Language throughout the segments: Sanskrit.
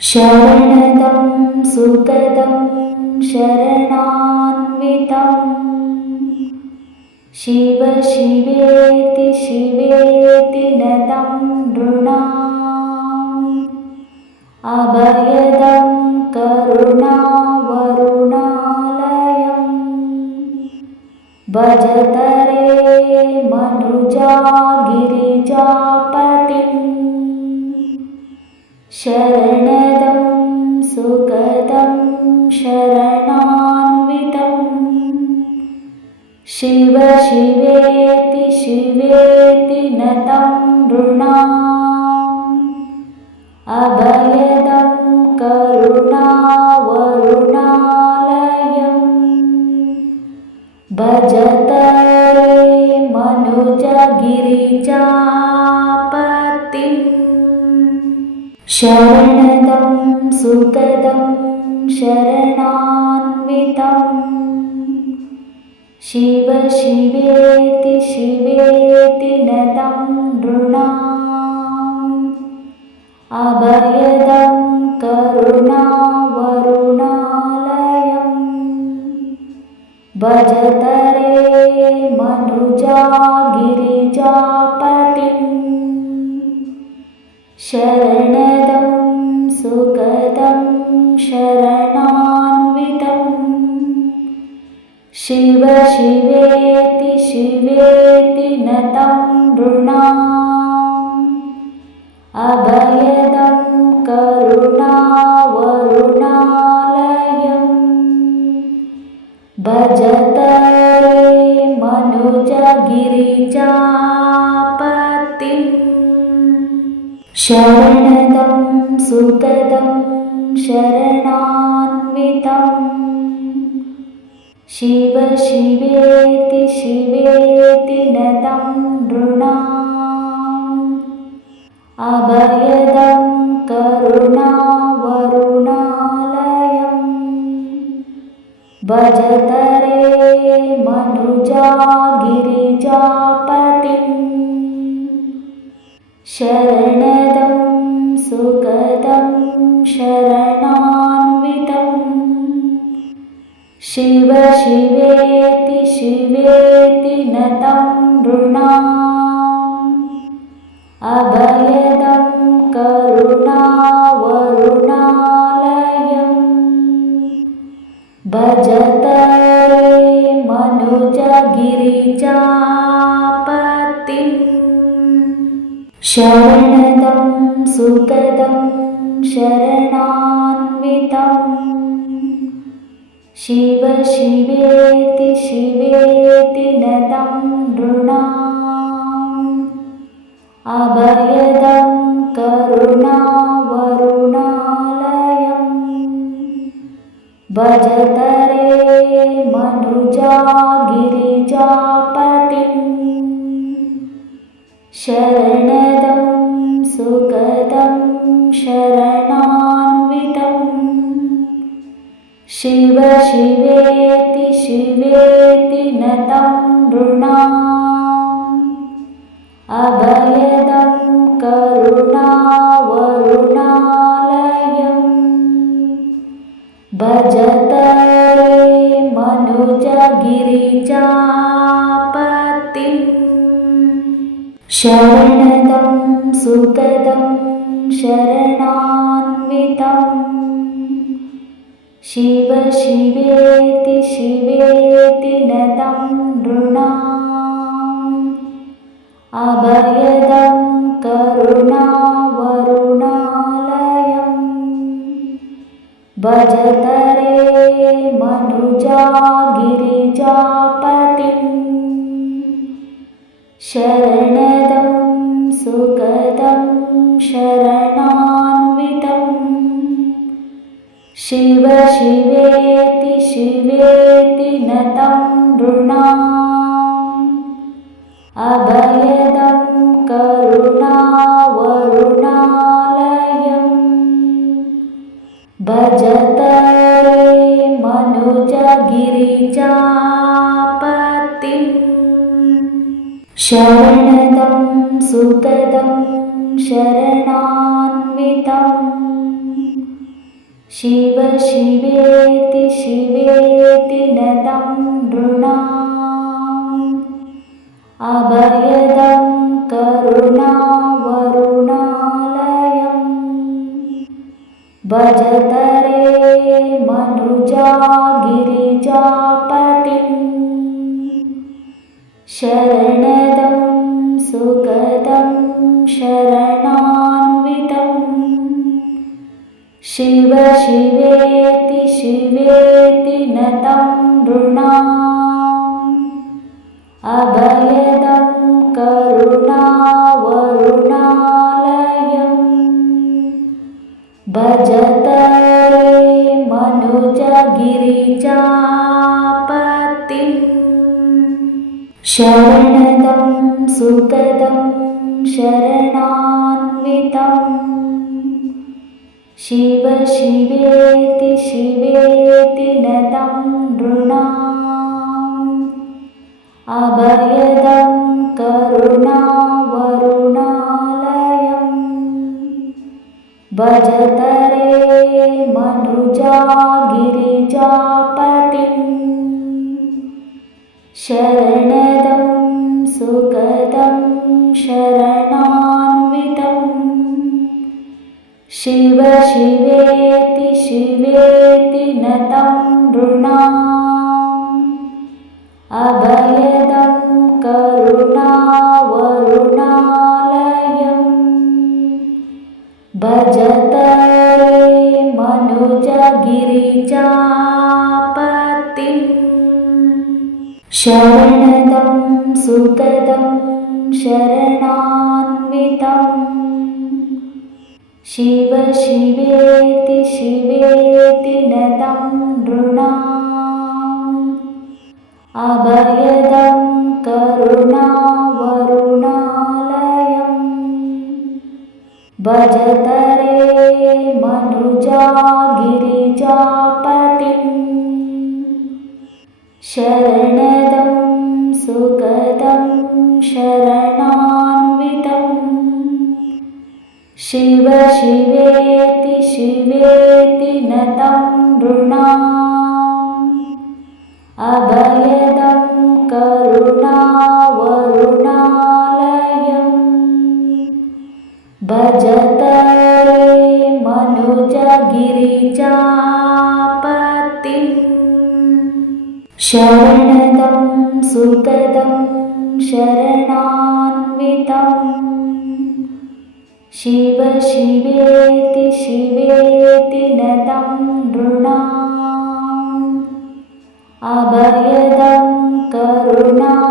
शरणदं सुखदं शरणान्वितम् शिव शिवेति शिवेति नतं नृणाम्। अभयदं करुणावरुणालयम्। भजतरे मनुजा गिरिजापतिम् शरणदं सुखदं शरणान्वितम् शिव शिवेति शिवेति नतं नृणाम्। अभयदं करुणावरुणालयम्। भजतरे मनुजगिरिजापतिम् शरणदं सुखदं शरणान्वितम् शिव शिवेति शिवेति नतं नृणाम्। अभयदं करुणावरुणालयम्। भजतरे मनुजा भजतरे मनुजगिरिजापतिम्। शरणदं सुखदं शरणान्वितम्। शिव शिवेति शिवेति नतं नृणाम्। अभयदं करुणावरुणालयम् भजतरे मनुजा गिरिजापतिम् शरणदं सुखदं शरणान्वितम् शिव शिवेति शिवेति नतं नृणाम् भजतरे मनुजगिरिजापतिम्। शरणदं सुखदं शरणान्वितम् शिव शिवेति शिवेति नतं नृणाम्। अभयदं भजतरे मनुजा गिरिजापतिम् शरणदं सुखदं शरणान्वितम्। शिव शिवेति शिवेति नतं नृणाम्। अभयदं अभयदं करुणावरुणालयम्। भजतरे मनुजा गिरिजापतिम् शरणदं सुखदं शरणान्वितम्। शिव शिवेति सुखदं शरणान्वितम् शिव शिवेति शिवेति नतं नृणाम्। अभयदं करुणावरुणालयम्। भजतरे मनुजा गिरिजापतिम् शरणदं सुखदं शरणान्वितम्। शिव शिवेति शिवेति नतं नृणाम्। अभयदं करुणावरुणालयम्। भजतरे मनुजगिरिजापतिम्। शरणदं सुखदं शरणान्वितम्। शिव शिवेति शिवेति नतं नृणाम्। अभयदं करुणावरुणालयम्। भजतरे मनुजा गिरिजापतिम् शरणदं सुखदं शरणान्वितम् शिव शिवेति शिवेति नतं नृणाम्। अभयदं करुणावरुणालयम्। भजतरे मनुजगिरिजापतिम्। शरणदं सुखदं शरणान्वितम् शिव शिवेति शिवेति नतं नृणाम्। अभयदं करुणावरुणालयम्। भजतरे मनुजा गिरिजापतिम् शरणदं सुखदं शरणान्वितम् शिव शिवेति शिवेति नतं नृणाम्। अभयदं करुणावरुणालयम्। भजतरे मनुजगिरिजापतिम्। शरणदं सुखदं शरणान्वितम् शिव शिवेति शिवेति नतं नृणाम्। अभयदं करुणावरुणालयम्।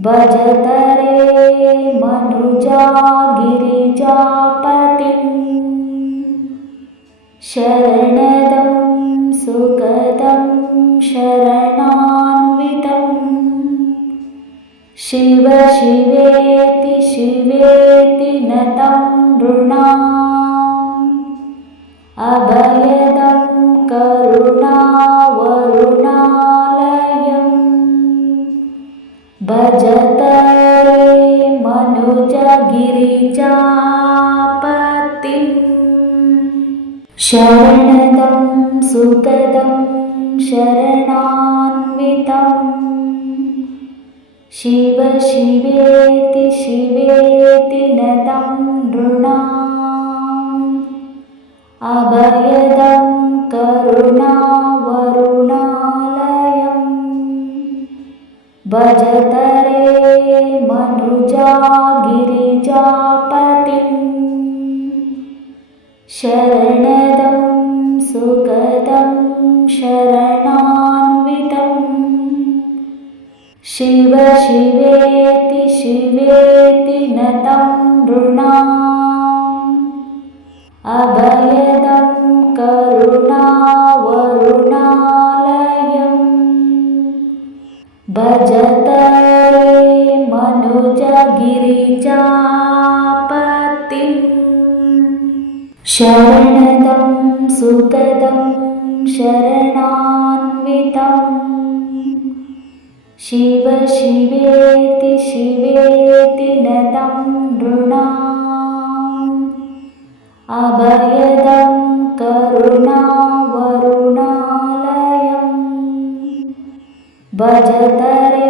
भजतरे मनुजा गिरिजापतिम् शरणदं सुखदं शिव शिवेति शिवेति नतं नृणाम्। अभयदं करुणावरुणालयम्। भजतरे मनुजगिरिजापतिम्। शरणदं सुखदं शरणान्वितम् शिव शिवेति शिवेति नतं नृणाम्। अभयदं करुणावरुणालयम्। भजतरे भजत रे मनुजगिरिचापति शरणदं सुतदं शरणान्वितं शिव शिवेति शिवेति नतं नृणा अभयदं करुणा भजतरे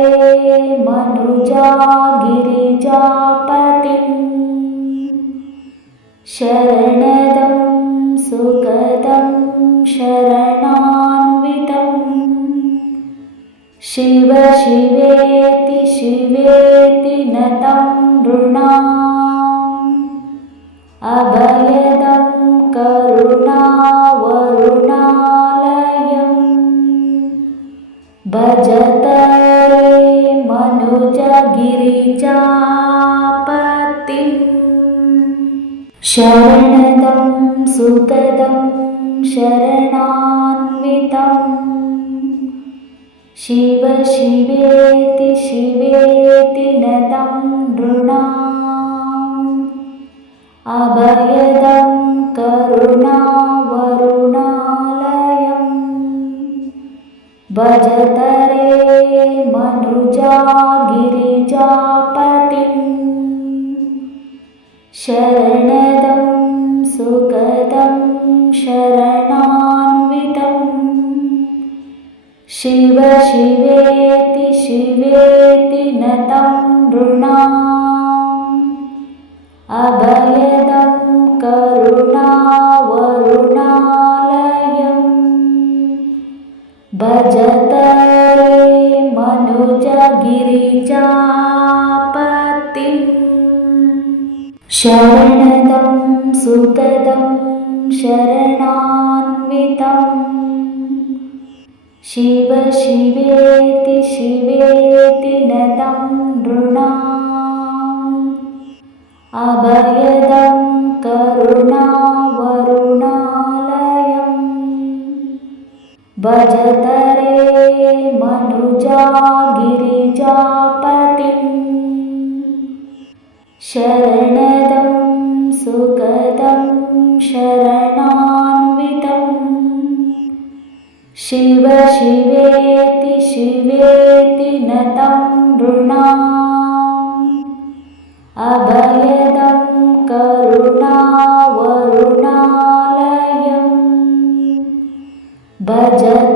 मनुजा गिरिजापतिं शरणदं सुगदं शरणान्वितं। शिव शिवे भजत रे मनुजगिरिजापतिम्। शरणदं सुखदं शरणान्वितम् शिव शिवेति शिवेति नतं नृणाम्। अभयदं करुणावरुणालयम्। भजत गिरिजापतिम् शरणदं सुखदं शरणान्वितम् शिव शिवेति शिवेति नतं नृणाम् शरणदं सुखदं शरणान्वितम् शिव शिवेति शिवेति नतं नृणाम्। अभयदं करुणावरुणालयम्। भजत रे मनुजा शरणदं सुखदं शरणान्वितम् शिव शिवेति शिवेति नतं नृणाम्। अभयदं करुणावरुणालयम्। भजत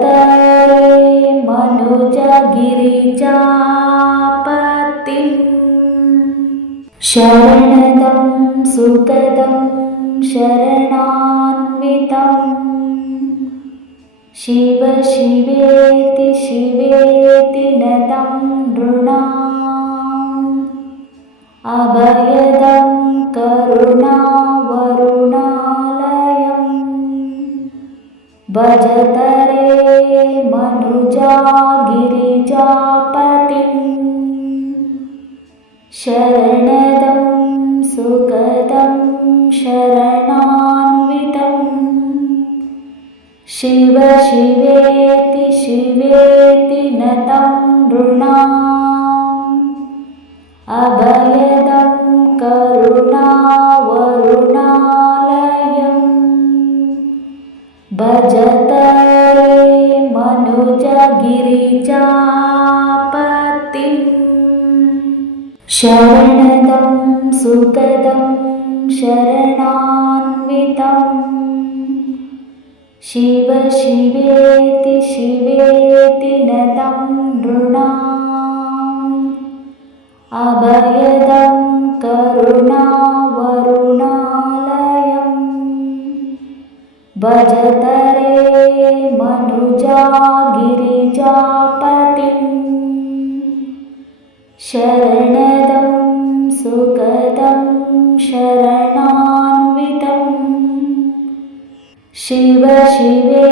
शरणदं सुखदं शरणान्वितम् शिव शिवेति शिवेति नतं नृणाम्। अभयदं करुणावरुणालयम्। भजत रे मनुजा गिरिजापतिम् शरणदं सुखदं शरणान्वितम् शिव शिवेति शिवेति नतं नृणाम्। अभयदं करुणावरुणालयम्। भजत रे मनुजगिरिजापतिम् सुखदं शरणान्वितम् शिव शिवेति शिवेति नतं नृणाम्। अभयदं करुणावरुणालयम्। भजत रे मनुजा गिरिजापतिम् शरणदं सुखदं शरणान्वितम् शिव शिवेति